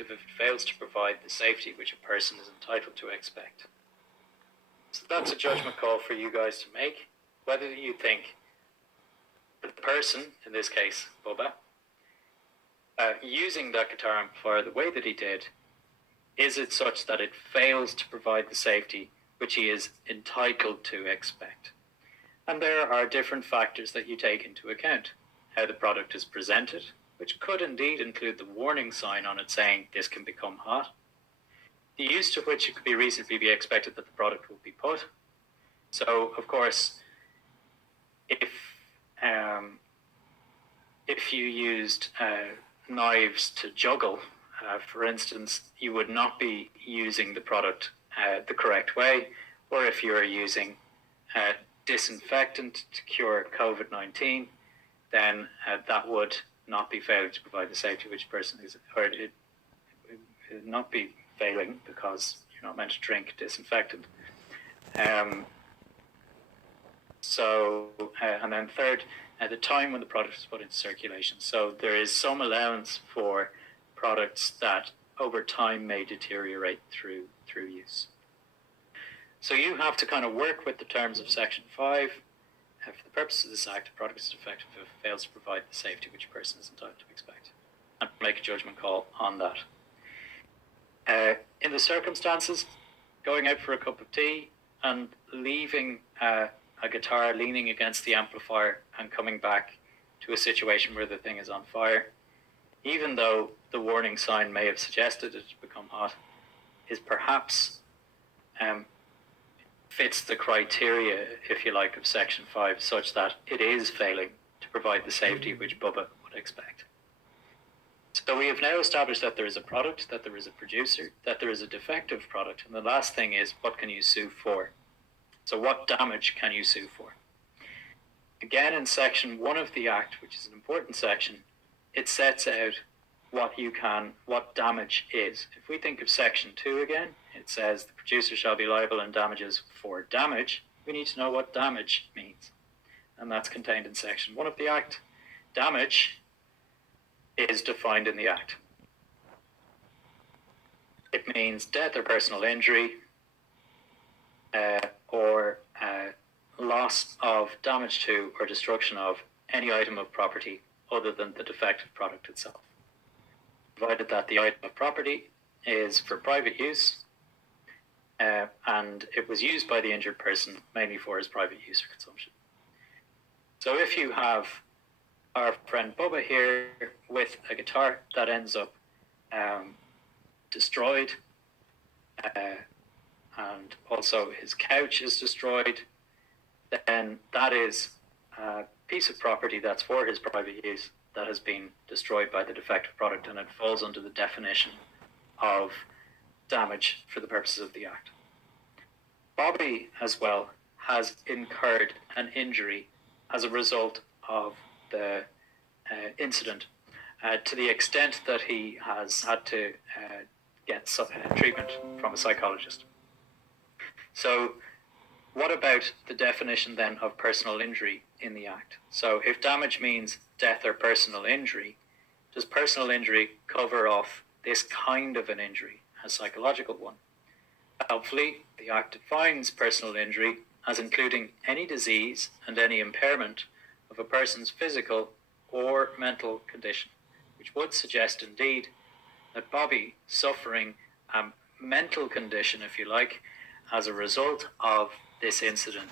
defective if it fails to provide the safety which a person is entitled to expect. So that's a judgment call for you guys to make, whether you think the person, in this case Bubba, using that guitar amplifier the way that he did, is it such that it fails to provide the safety which he is entitled to expect? And there are different factors that you take into account. How the product is presented, which could indeed include the warning sign on it saying this can become hot. The use to which it could be reasonably be expected that the product will be put. So, of course, if you used knives to juggle, for instance, you would not be using the product the correct way, or if you're using disinfectant to cure COVID-19, then that would not be failing to provide the safety which person is, or it would not be failing because you're not meant to drink disinfectant. And then third, the time when the product is put into circulation. So there is some allowance for products that over time may deteriorate through use. So you have to kind of work with the terms of Section 5. For the purpose of this Act, a product is defective if it fails to provide the safety which a person is entitled to expect, and make a judgment call on that. In the circumstances, going out for a cup of tea and leaving a guitar leaning against the amplifier and coming back to a situation where the thing is on fire, even though the warning sign may have suggested it to become hot, is perhaps fits the criteria, if you like, of Section 5, such that it is failing to provide the safety which Bubba would expect. So we have now established that there is a product, that there is a producer, that there is a defective product, and the last thing is, what can you sue for? So what damage can you sue for? Again, in Section 1 of the Act, which is an important section, it sets out what damage is. If we think of Section 2 again, it says the producer shall be liable in damages for damage. We need to know what damage means, and that's contained in Section 1 of the Act. Damage is defined in the Act. It means death or personal injury, or loss of, damage to, or destruction of any item of property other than the defective product itself, provided that the item of property is for private use and it was used by the injured person mainly for his private use or consumption. So if you have our friend Bubba here with a guitar that ends up destroyed, and also his couch is destroyed, then that is a piece of property that's for his private use that has been destroyed by the defective product, and it falls under the definition of damage for the purposes of the Act. Bobby, as well, has incurred an injury as a result of the incident, to the extent that he has had to get treatment from a psychologist. So what about the definition then of personal injury in the Act? So if damage means death or personal injury, does personal injury cover off this kind of an injury, a psychological one? Helpfully, the Act defines personal injury as including any disease and any impairment of a person's physical or mental condition, which would suggest indeed that Bobby suffering a mental condition, if you like, as a result of this incident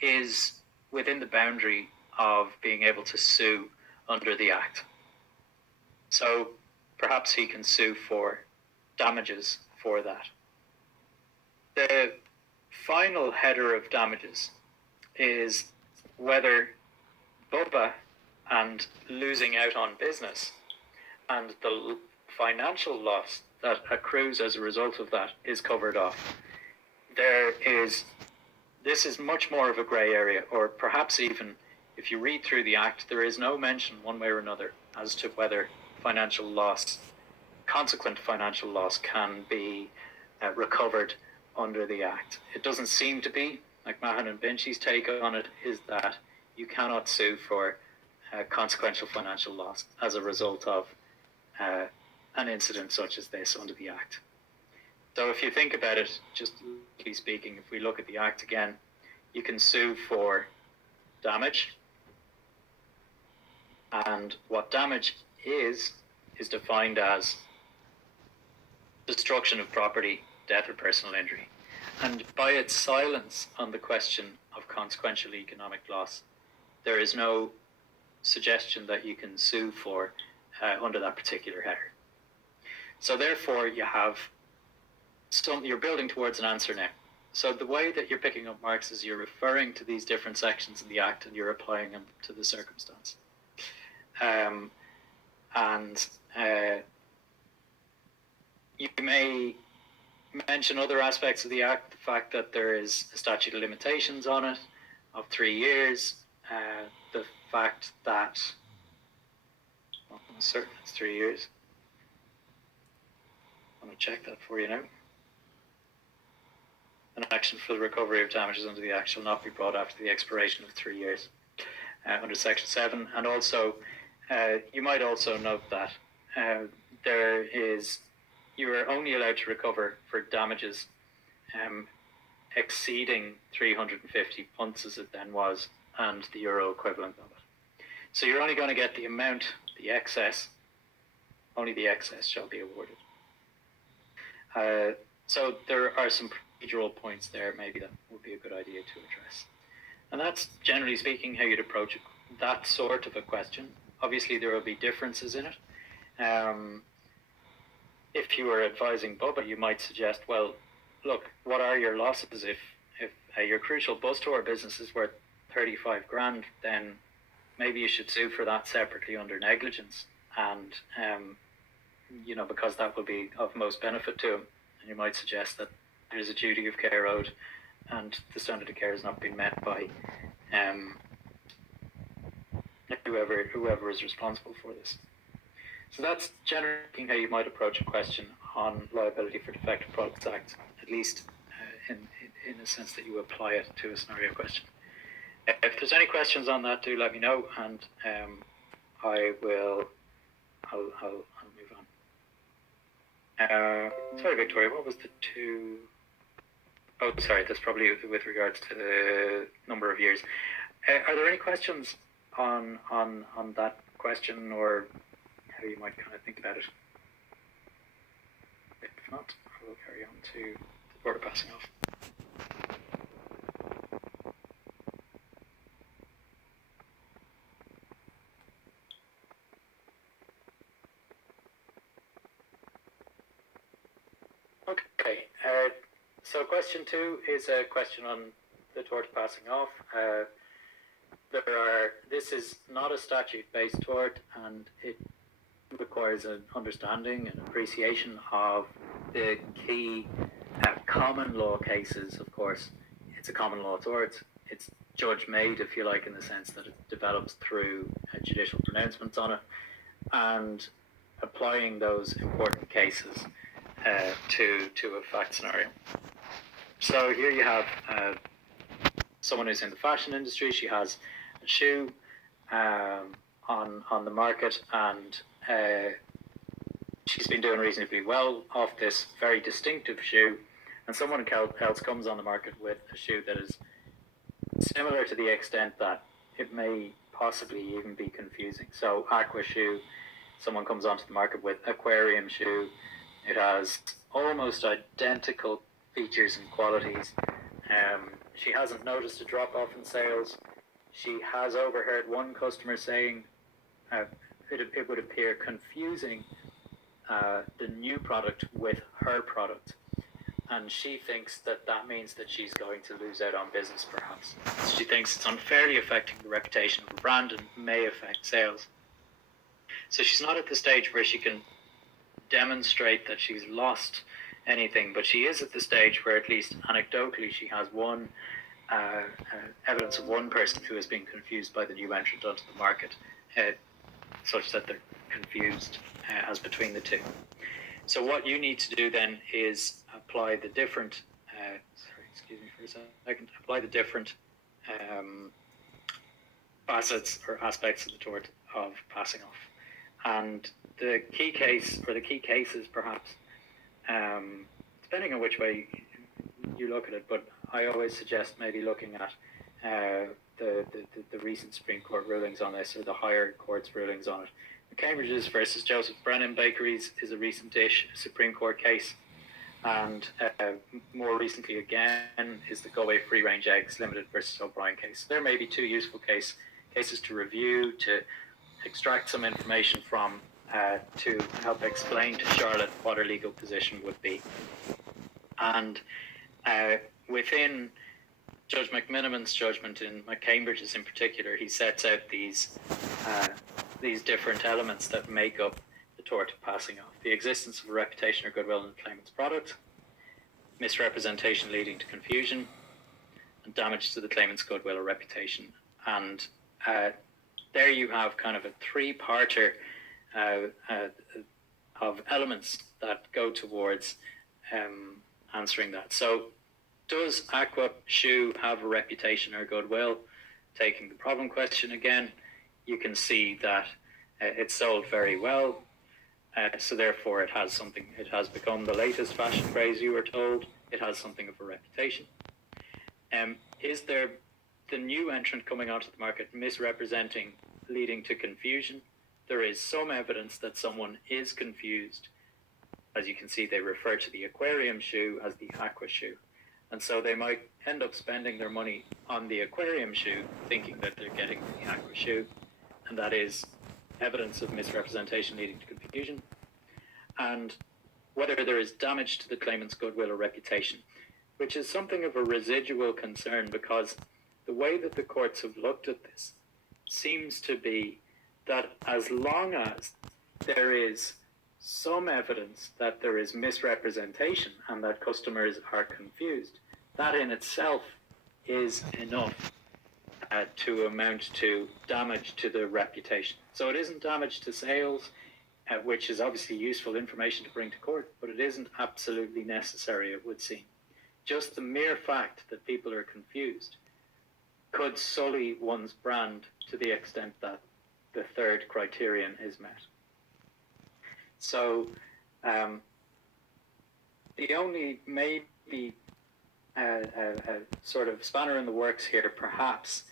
is within the boundary of being able to sue under the Act. So perhaps he can sue for damages for that. The final header of damages is whether Bubba and losing out on business and the financial loss that accrues as a result of that is covered off. This is much more of a grey area, or perhaps even if you read through the Act, there is no mention one way or another as to whether financial loss, consequent financial loss, can be recovered under the Act. It doesn't seem to be. Like Mahan and Binchy's take on it is that you cannot sue for consequential financial loss as a result of an incident such as this under the Act. So if you think about it, just legally speaking, if we look at the Act again, you can sue for damage. And what damage is defined as destruction of property, death, or personal injury. And by its silence on the question of consequential economic loss, there is no suggestion that you can sue for under that particular header. So therefore, you're building towards an answer now. So the way that you're picking up marks is you're referring to these different sections in the Act and you're applying them to the circumstance. You may mention other aspects of the Act, the fact that there is a statute of limitations on it of 3 years, the fact that, well, I'm certain it's 3 years. I'm going to check that for you now. An action for the recovery of damages under the Act shall not be brought after the expiration of 3 years under Section 7. And also, you might also note that you are only allowed to recover for damages exceeding 350 punts, as it then was, and the euro equivalent of it. So you're only going to get the amount, the excess, only the excess shall be awarded. So there are some procedural points there maybe that would be a good idea to address. And that's, generally speaking, how you'd approach that sort of a question. Obviously, there will be differences in it. If you were advising Bubba, you might suggest, well, look, what are your losses if your crucial bus tour business is worth 35 grand, then maybe you should sue for that separately under negligence, and because that will be of most benefit to him. And you might suggest that there's a duty of care owed, and the standard of care has not been met by whoever is responsible for this. So that's generally how you might approach a question on liability for defective products Act, at least in a sense that you apply it to a scenario question. If there's any questions on that, do let me know, and I'll move on. Sorry, Victoria, what was the two? Oh, sorry, that's probably with regards to the number of years. Are there any questions on that question, or how you might kind of think about it? If not, I will carry on to the border passing off. Okay, so question 2 is a question on the tort passing off. This is not a statute-based tort, and it requires an understanding and appreciation of the key common law cases. Of course, it's a common law tort. It's judge-made, if you like, in the sense that it develops through judicial pronouncements on it, and applying those important cases to a fact scenario. So here you have someone who's in the fashion industry. She has a shoe on the market, and she's been doing reasonably well off this very distinctive shoe, and someone else comes on the market with a shoe that is similar to the extent that it may possibly even be confusing. So aqua shoe, someone comes onto the market with aquarium shoe. It has almost identical features and qualities. She hasn't noticed a drop-off in sales. She has overheard one customer saying it would appear confusing the new product with her product. And she thinks that means that she's going to lose out on business, perhaps. She thinks it's unfairly affecting the reputation of a brand and may affect sales. So she's not at the stage where she can demonstrate that she's lost anything, but she is at the stage where, at least anecdotally, she has one evidence of one person who has been confused by the new entrant onto the market, such that they're confused as between the two. So what you need to do then is apply the different apply the different facets or aspects of the tort of passing off. And the key case, or the key cases perhaps, depending on which way you look at it, but I always suggest maybe looking at the recent Supreme Court rulings on this, or the higher court's rulings on it. Cambridge's versus Joseph Brennan Bakeries is a recent-ish Supreme Court case, and more recently again is the Galway Free Range Eggs Limited versus O'Brien case. There may be two useful cases to review, to extract some information from, to help explain to Charlotte what her legal position would be. And within Judge McMiniman's judgment, in Cambridge's in particular, he sets out these different elements that make up the tort of passing off: the existence of a reputation or goodwill in the claimant's product, misrepresentation leading to confusion, and damage to the claimant's goodwill or reputation. And there you have kind of a three-parter of elements that go towards answering that. So, does Aqua Shoe have a reputation or goodwill? Taking the problem question again, you can see that it's sold very well, so therefore it has something. It has become the latest fashion craze, you were told. It has something of a reputation. Is there the new entrant coming onto the market misrepresenting, leading to confusion? There is some evidence that someone is confused. As you can see, they refer to the aquarium shoe as the Aqua Shoe. And so they might end up spending their money on the aquarium shoe, thinking that they're getting the Aqua Shoe, and that is evidence of misrepresentation leading to confusion. And whether there is damage to the claimant's goodwill or reputation, which is something of a residual concern, because the way that the courts have looked at this seems to be that as long as there is some evidence that there is misrepresentation and that customers are confused, that in itself is enough to amount to damage to the reputation. So it isn't damage to sales, which is obviously useful information to bring to court, but it isn't absolutely necessary, it would seem. Just the mere fact that people are confused could sully one's brand to the extent that the third criterion is met. So the only maybe sort of spanner in the works here perhaps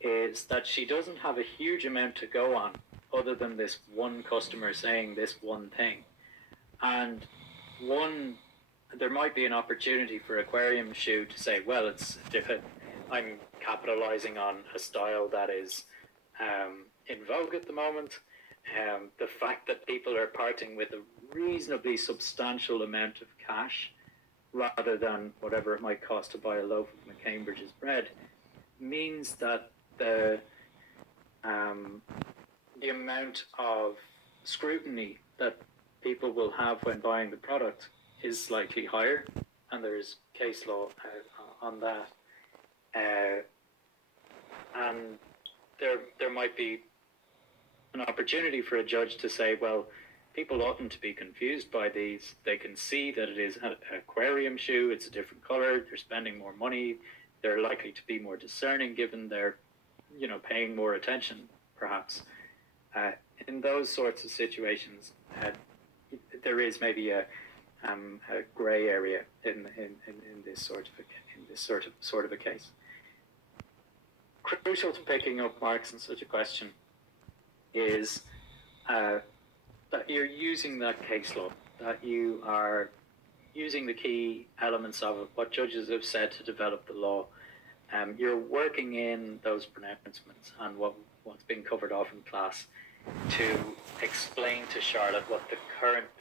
is that she doesn't have a huge amount to go on other than this one customer saying this one thing. And there might be an opportunity for Aquarium Shoe to say, well, it's different. I'm capitalizing on a style that is in vogue at the moment. The fact that people are parting with a reasonably substantial amount of cash rather than whatever it might cost to buy a loaf of McCambridge's bread means that the amount of scrutiny that people will have when buying the product is slightly higher, and there's case law on that. And there might be an opportunity for a judge to say, well, people oughtn't to be confused by these. They can see that it is an aquarium shoe, it's a different color, they're spending more money, they're likely to be more discerning given they're, paying more attention, perhaps. In those sorts of situations, there is maybe a grey area in this sort of a case. Crucial to picking up marks in such a question is that you're using that case law, that you are using the key elements of it, what judges have said to develop the law. You're working in those pronouncements and what's been covered off in class to explain to Charlotte what the current